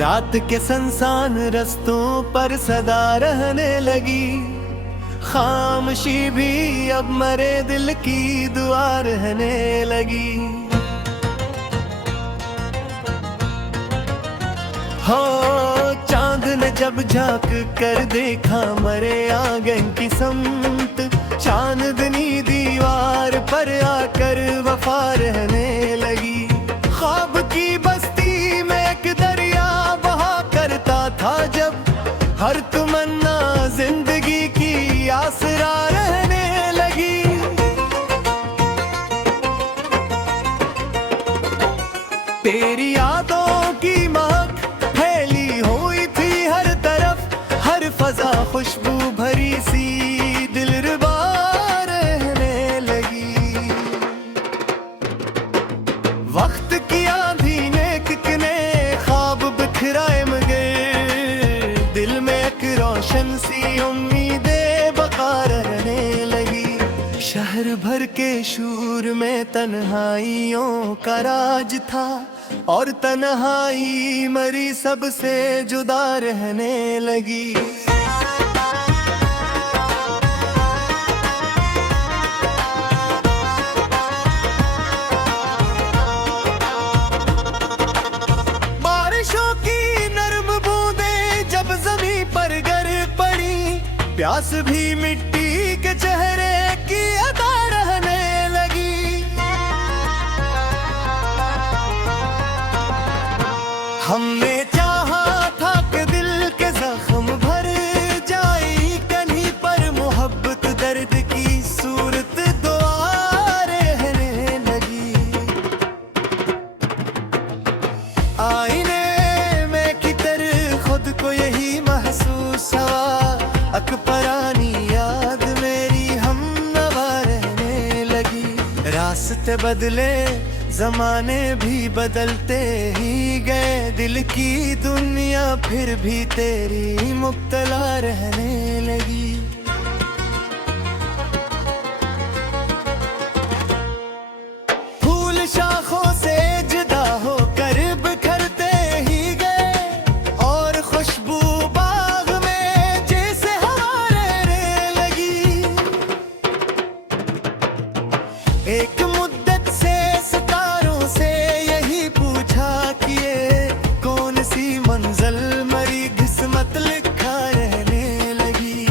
रात के सुनसान रस्तों पर सदा रहने लगी, खामोशी भी अब मरे दिल की दुआ रहने लगी। हो चांद ने जब झांक कर देखा मरे आंगन की समत, चांदनी दीवार पर आकर वफा रहने लगी। ख्वाब की बस्ती में एक दरिया बहा करता था जब, हर तमन्ना जिंदगी की आसरा रहने लगी। तेरी यादों की महक फैली हुई थी हर तरफ, हर फजा खुशबू भरी सी दिलरुबा रहने लगी। वक्त की आंधी ने कितने ख्वाब बिखराए मगर, दिल में एक रोशन सी उम्मीदें बका रहने लगी। शहर भर के शूर में तन्हाइयों का राज था, और तन्हाई मरी सबसे जुदा रहने लगी। बारिशों की नरम बूंदें जब ज़मीं पर गिर पड़ी, प्यास भी मिट्टी के चेहरे की अदा रहने लगी। हमने चाहा था कि दिल के जख्म भर जाए, कहीं पर मोहब्बत दर्द की सूरत दुआ रहने लगी। आईने में की तरह खुद को यही महसूस हुआ, अकबरानी याद मेरी हमनवा रहने लगी। रास्ते बदले जमाने भी बदलते ही गए, दिल की दुनिया फिर भी तेरी मुब्तला रहने लगी। फूल शाखों से जुदा होकर बिखरते ही गए, और खुशबू बाग में जैसे हवा रहने लगी। एक मुद्दत से सितारों से यही पूछा कि ये कौन सी मंजिल मरी किस्मत लिखा रहने लगी।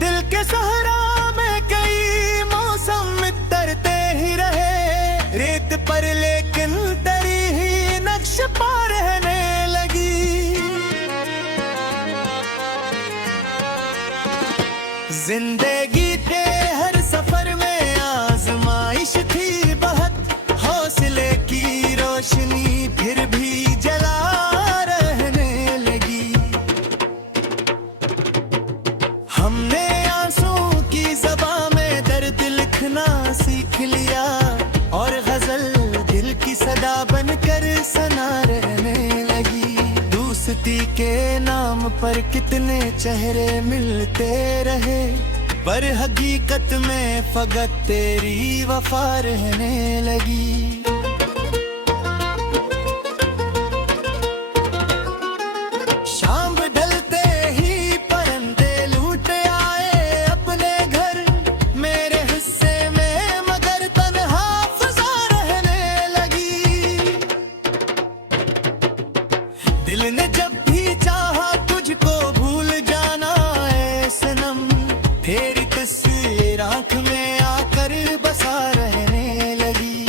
दिल के सहरा में कई मौसम तरते ही रहे, रेत पर लेकिन तेरी ही नक्श पा रहने लगी। जिंदगी के हर सफर में आजमाइश थी बहुत, हौसले की रोशनी फिर भी जला रहने लगी। हमने आंसू की ज़बां में दर्द लिखना सीख लिया, और गजल दिल की सदा बनकर सना रहने लगी। दोस्ती के नाम पर कितने चेहरे मिलते रहे, पर हकीकत में फकत तेरी वफा रहने लगी। शाम ढलते ही परिंदे लूट आए अपने घर, मेरे हिस्से में मगर तन्हा फजा रहने लगी। दिल ने जब भी चाहा तुझको भूल जाना है सनम, तेरी तस्वीर आंख में आकर बसा रहने लगी।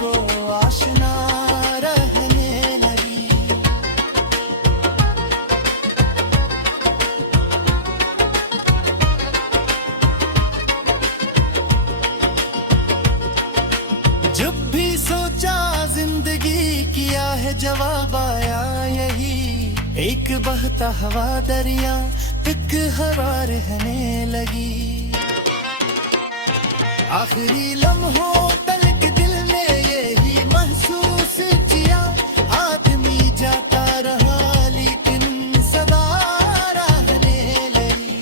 को आशना रहने लगी। जब भी सोचा जिंदगी किया है जवाब आया यही, एक बहता हवा दरिया तक हवा रहने लगी। आखिरी लम्हों तलक दिल ने यही महसूस किया, आदमी जाता रहा लेकिन सदा रहने लगी।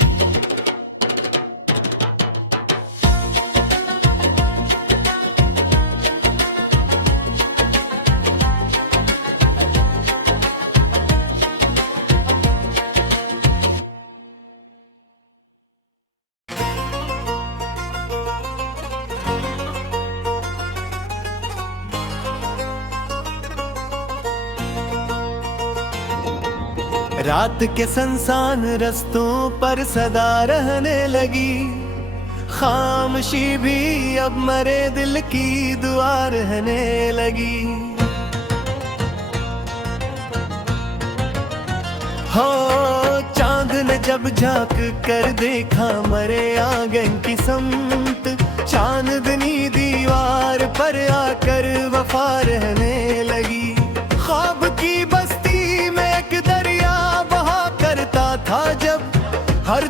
रात के सुनसान रस्तों पर सदा रहने लगी, खामोशी भी अब मरे दिल की दुआ रहने लगी। हो चांद ने जब झांक कर देखा मरे आंगन की समत, चांदनी दीवार पर आकर वफा रहने लगी। ख्वाब की बस्ती में एक दरिया बहा करता था जब, हर